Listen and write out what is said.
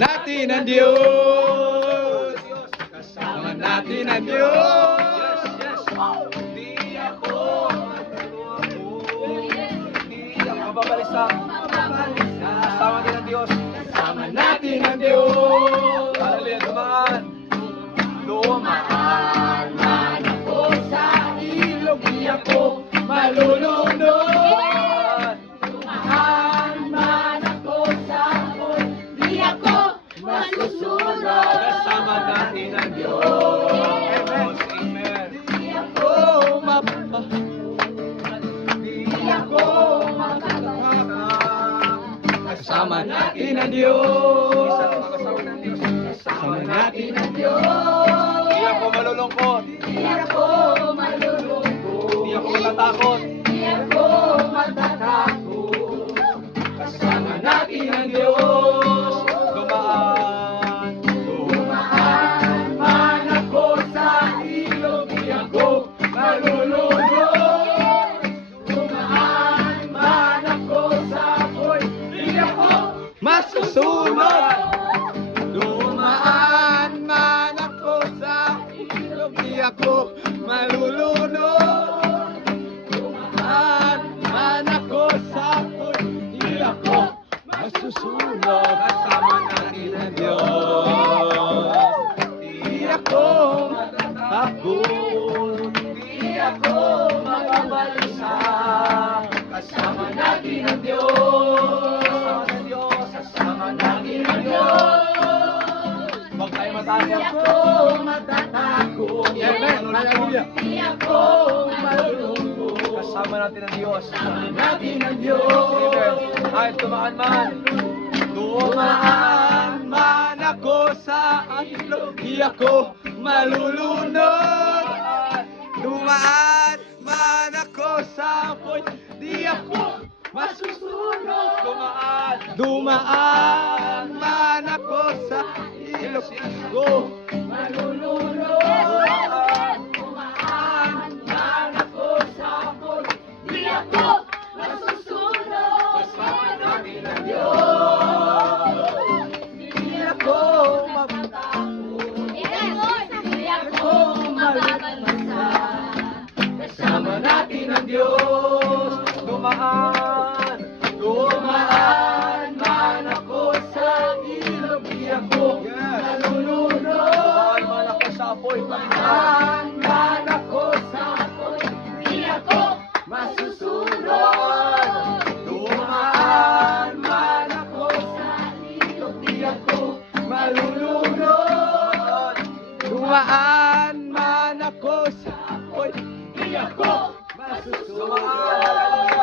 natin ang Diyos. Kasama natin ang Diyos. Di ako mababalisa. Kasama natin ang Diyos. Kasama natin ang Diyos. Hallelujah, dumaan. Dumaan man ako sa ilog, di ako malulunod. Dumaan man ako sa pool, di ako masusunod. Kasama natin ang Diyos. Amen. Amen. Di ako kasama natin ang Diyos. Kasama natin ang Diyos. Di ako malulungkot. Di ako malulungkot. Di ako matatakot. Di ako matatakot. Kasama natin ang Diyos. Dumaan. Dumaan man ako sa ilog. Di ako malulunod. Dumaan man ako sa apoy. Di ako masusunod. Dumaan man ako sa ilog, di ako malulunod. Dumaan man ako sa apoy, di ako masusunod. Kasama natin ang Diyos. Di ako matatakot, di ako mababalisa. Kasama natin ang Diyos. Kasama natin ang Diyos. Huwag tayo matatakot. Amen. Hallelujah. Di ako malulungkot. Kasama natin ang Diyos. Kasama natin ang Diyos. Amen. Kahit tumaan man. Tumaan man ako sa ilog, di ako malulunod. Dumaan man ako sa apoy, di ako masusunod. Dumaan man ako sa ilog, di ako malulunod. Dumaan man ako sa apoy, di ako masusunod. Kasama natin ang Diyos. Di ako matatakot. Di ako mababalisa. Kasama natin ang Diyos. Dumaan. Dumaan man ako sa ilog, di ako malulunod. Dumaan man ako sa apoy. Dumaan man ako sa apoy, di ako masusunod. Dumaan man ako sa ilog, di ako malulunod. Dumaan man ako sa apoy, di ako masusunod.